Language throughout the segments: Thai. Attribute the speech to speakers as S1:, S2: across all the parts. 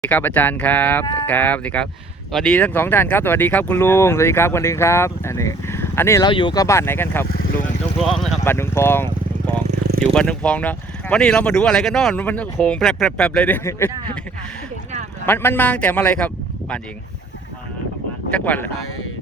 S1: สวัสดีครับอาจารย์ครับครับสวัสดีครับสวัสดีทั้งสองท่านครับสวัสดีครับคุณลุงสวัสดีครับวันหนึ่งครับอันนี้เราอยู่ก็บ้านไหนกันครับลุง
S2: นุ่งร้องนะครับ
S1: บ้านนุ่งพองนุ่งพองอยู่บ้านนุ่งพองเนาะวันนี้เรามาดูอะไรกันเนอนมันโหงแผลบเลยดิมันมาตั้งแต่เมื่อไรครับบ้านเองจักวันเลย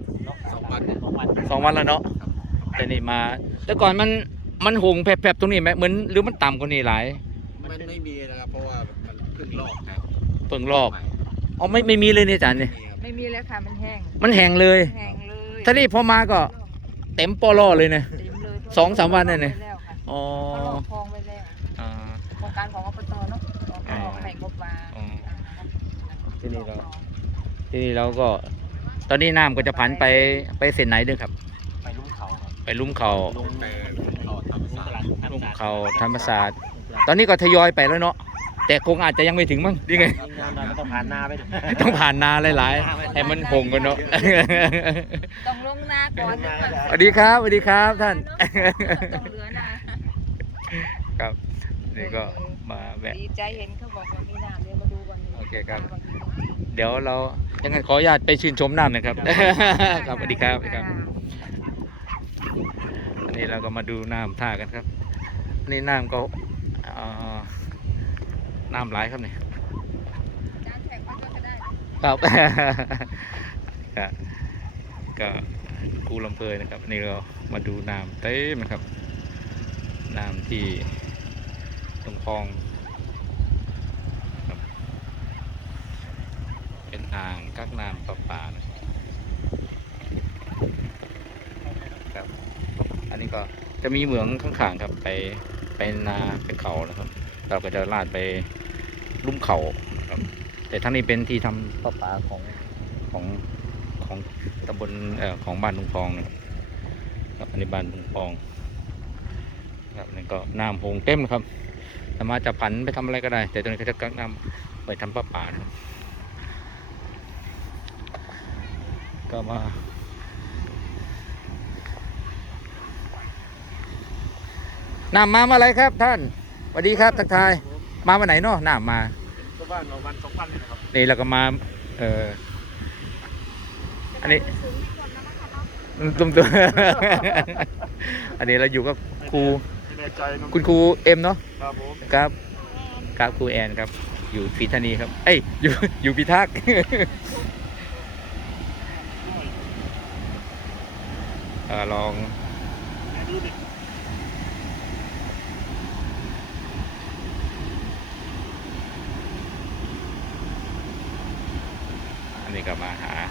S1: 2 วันแล้วเนาะแต่นี่มาแต่ก่อนมันหงแผลบตรงนี้ไหมเหมือนหรือมันต่ำกว่านี้หลาย
S2: มันไม่มีนะครับเพราะว่ามันเพิ่งลอกครับ
S1: เพิ่งลอกอ๋อไม่มีเลยเนี่ยอาจารย์เนี่ย
S3: ไม่มีเลยค่ะมันแห้ง
S1: มันแห้งเลย
S3: แห้งเลย
S1: ถ้านี่พอมาก็เต็มปอล่อเลยเนี่ย
S3: เต็มเลย
S1: 2-3 วันเนี่ย
S3: แล้วค่ะ
S1: อ๋อ
S3: เขาลอกคลองไปแล้ว
S1: อ่า
S3: โครงการของอบตเนาะเขาลอกให้งบมา
S1: อ๋อ ที่นี่เราก็ ตอนนี้น้ำก็จะผันไปเส้นไหนด้วยครับ
S2: ไปลุ่มเขา
S1: ไปลุ่มเขา
S2: ลุ่มเขาธรรมศาสตร์
S1: ลุ่มเขาธรรมศาสตร์ตอนนี้ก็ทยอยไปแล้วเนาะแต่คงอาจจะยังไม่ถึงมั้งดีไง
S2: มันต้องผ่านนาไป
S1: ต้องผ่านนาหลายๆให้มันคงกันเนาะ
S3: ต้องลงนาก่อนนะ
S1: สวัสดีครับสวัสดีครับท่าน
S3: ต้องเหลือนา
S1: ครับนี่ก็มาแวะ
S3: ดีใจเห็นเขาบอกว่ามีน้ำเดี๋ยวมาดูวันนี้
S1: โอเคครับ เดี๋ยวเรายังไงขออนุญาตไปชื่นชมน้ำหนะครับ ครับสวัสดีครับสวัสดีครับ อันนี้เราก็มาดูน้ำท่ากันครับอันนี้น้ำก็น้ำไหลครับเนี่ย
S3: การแข่งก็จะได้
S1: ครับ ก็กูลำเพยนะครับนี่เรามาดูน้ำเต็มนะครับน้ำที่ตรงคลองครับเป็นอ่างกักน้ำประปานะครับอันนี้ก็จะมีเหมืองข้างๆครับไปนาไปเขานะครับ เราก็จะลาดไปลุ่มเขาครับแต่ทั้งนี้เป็นที่ทำประปาของตำบลของบ้านลุงพองนะครับอันนี้บ้านลุงพองครับนี่ก็น้ำโหงเต็มครับสามารถจะผันไปทำอะไรก็ได้ แต่ตอนนี้เขาจะกักน้ำไปทำประปานะครับก็มาน้ำมาเมื่อไรครับท่านสวัสดีครับทักทายมาวันไหนเนาะน้ำมา
S2: ก็บ้านเราวัน2 วันเลยนะครับ
S1: นี่เราก็มาอันนี้ตุ้มตัว อันนี้เราอยู่กับครู
S2: ไม่แน่ใจนะ
S1: คุณครูเอ็มเนาะ
S2: ครับผม
S1: ครับครับครูแอนครับ อยู่ปีธานีครับเอ้ยอยู่พิทักษ์ ลองอันนี้ก็มาหา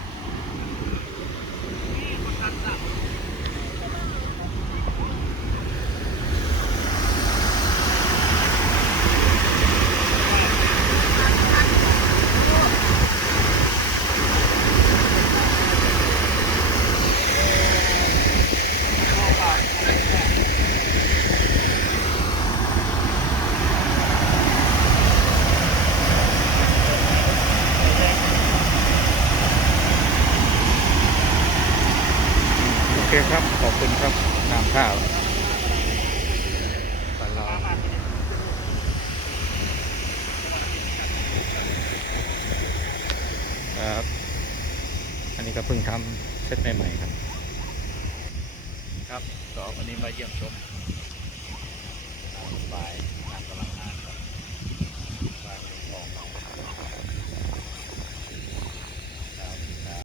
S1: โอเคครับขอบคุณครับน้ำข้าวปลาลองครับอันนี้ก็เพิ่งทำเสร็จใหม่ๆครับครับก็วันนี้มาเยี่ยมชมบ่าย